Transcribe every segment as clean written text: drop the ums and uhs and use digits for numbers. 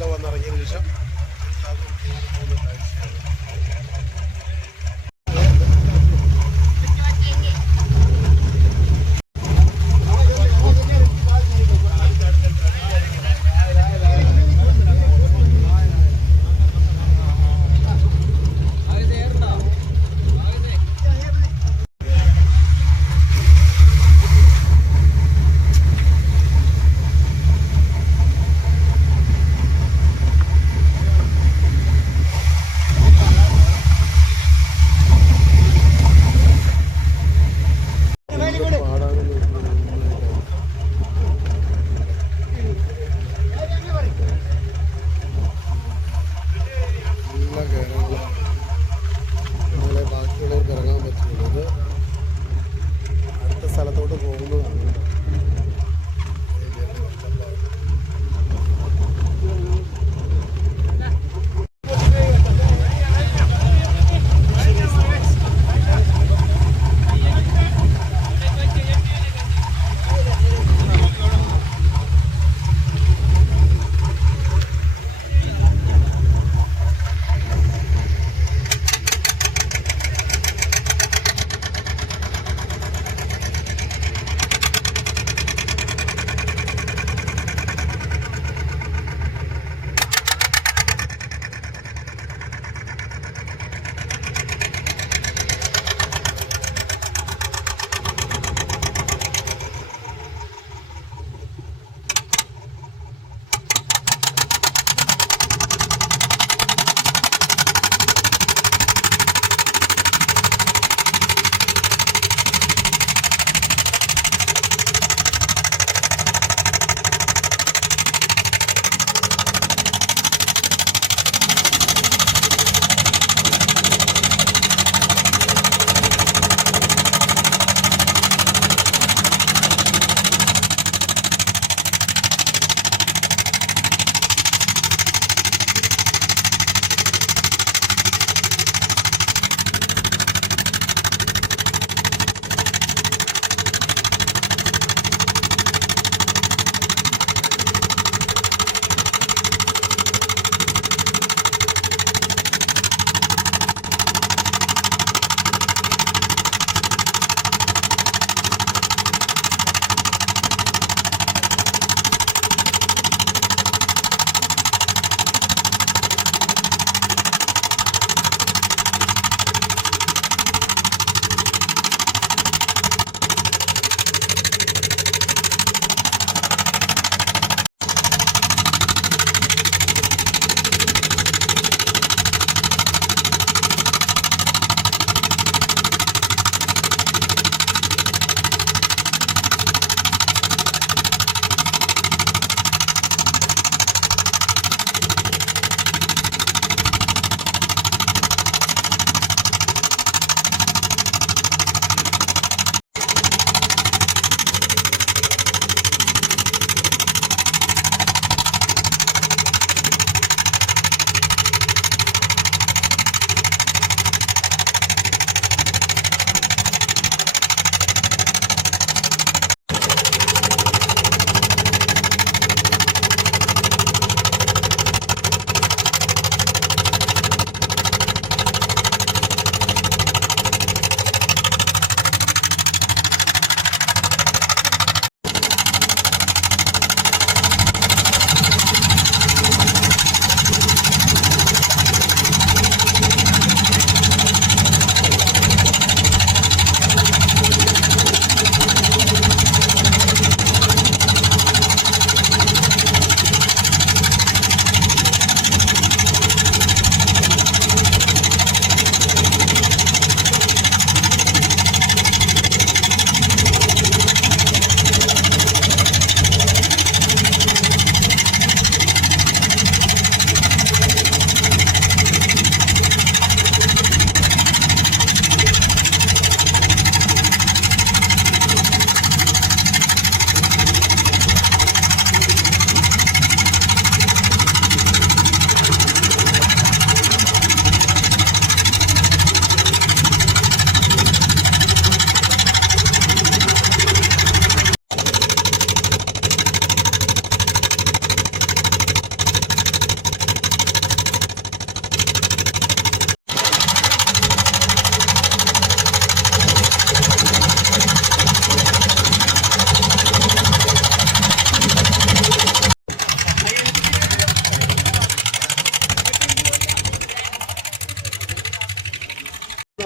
എല്ലാം വന്നിറങ്ങിയതിന് ശേഷം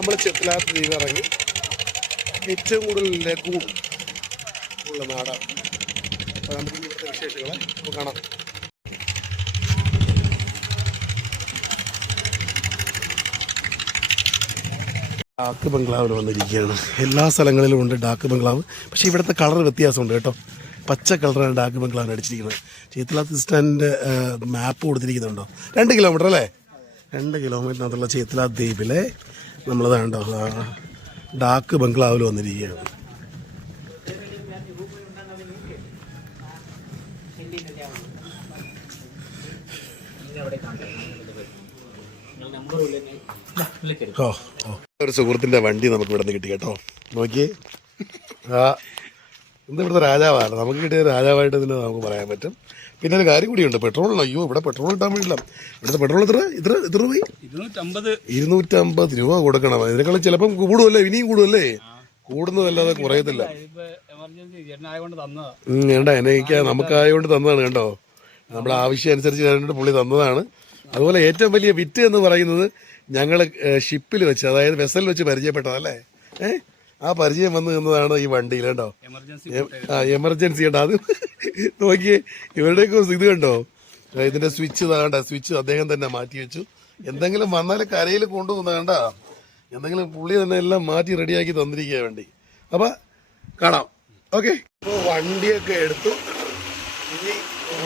നമ്മൾ ചെത്തിലാത്ത ദ്വീപ് ഇറങ്ങി ഏറ്റവും കൂടുതൽ ലഘുവും ഉള്ള നാടാണ്. അപ്പോൾ നമുക്ക് ഇവിടുത്തെ വിശേഷങ്ങളെ നമുക്ക് കാണാം. ഡാക്ക് ബംഗ്ലാവിൽ വന്നിരിക്കുകയാണ്. എല്ലാ സ്ഥലങ്ങളിലും ഉണ്ട് ഡാക്ക് ബംഗ്ലാവ്. പക്ഷേ ഇവിടുത്തെ കളർ വ്യത്യാസമുണ്ട് കേട്ടോ. പച്ച കളറാണ് ഡാക്ക് ബംഗ്ലാവിന് അടിച്ചിരിക്കുന്നത്. ചേത്തിലാത്ത് സ്റ്റാൻഡിൻ്റെ മാപ്പ് കൊടുത്തിരിക്കുന്നുണ്ടോ? 2 കിലോമീറ്റർ അല്ലേ? 2 കിലോമീറ്ററിനകത്തുള്ള ചേത്തിലാത്ത് ദ്വീപിലെ നമ്മളത് കണ്ടോ ഡാക്ക് ബംഗ്ലാവിൽ വന്നിരിക്കുകയാണ്. ഒരു സുഹൃത്തിൻ്റെ വണ്ടി നമുക്ക് ഇവിടെ നിന്ന് കിട്ടി കേട്ടോ. നോക്കിയേ, ഇന്ന് ഇവിടുത്തെ രാജാവാണ്. നമുക്ക് കിട്ടിയ രാജാവായിട്ട് തന്നെ നമുക്ക് പറയാൻ പറ്റും. പിന്നെ ഒരു കാര്യം കൂടിയുണ്ട്, പെട്രോളിന്. അയ്യോ, ഇവിടെ പെട്രോൾ കിട്ടാൻ വേണ്ടിയില്ല. ഇവിടുത്തെ പെട്രോൾ എത്ര രൂപ? 250 രൂപ കൊടുക്കണം. ഇതിനേക്കാളും ചിലപ്പം കൂടുമല്ലേ, ഇനിയും കൂടുമല്ലേ? കൂടുന്നതല്ലാതെ കുറയത്തില്ല. വേണ്ട, എനിക്ക് നമുക്കായതുകൊണ്ട് തന്നതാണ് കേട്ടോ. നമ്മുടെ ആവശ്യം അനുസരിച്ച് ഞാനിട്ട് പുള്ളി തന്നതാണ്. അതുപോലെ ഏറ്റവും വലിയ വിറ്റ് എന്ന് പറയുന്നത് ഞങ്ങൾ ഷിപ്പിൽ വെച്ച്, അതായത് വെസൽ വെച്ച് പരിചയപ്പെട്ടതല്ലേ. ആ പരിചയം വന്നു നിന്നതാണ് ഈ വണ്ടിയിൽ കേട്ടോ. എമർജൻസി കേട്ടോ. അത് നോക്കിയേ, ഇവരുടെയൊക്കെ ഇത് കണ്ടോ, ഇതിന്റെ സ്വിച്ച് താണ്ട, സ്വിച്ച് അദ്ദേഹം തന്നെ മാറ്റി വെച്ചു. എന്തെങ്കിലും വന്നാലും കരയിൽ കൊണ്ടുവന്ന കണ്ട, എന്തെങ്കിലും പുള്ളി തന്നെ എല്ലാം മാറ്റി റെഡിയാക്കി തന്നിരിക്കുക വണ്ടി. അപ്പൊ കാണാം. ഓക്കെ, ഇപ്പോൾ വണ്ടിയൊക്കെ എടുത്തു. ഇനി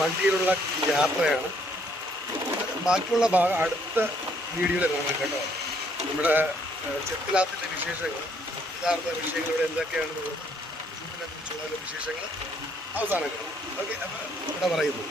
വണ്ടിയിലുള്ള യാത്രയാണ്. ബാക്കിയുള്ള ഭാഗം അടുത്ത വീഡിയോയിൽ കാണാം കേട്ടോ. നമ്മുടെ ചെത്തിലാത്തിൻ്റെ വിശേഷങ്ങൾ, യഥാർത്ഥ വിഷയങ്ങൾ ഇവിടെ എന്തൊക്കെയാണെന്നുള്ളത്, ഇതിനെ കുറിച്ചുള്ള വിശേഷങ്ങൾ അവസാനം കാണാം. ഓക്കെ, അപ്പോൾ ഇവിടെ പറയുന്നു.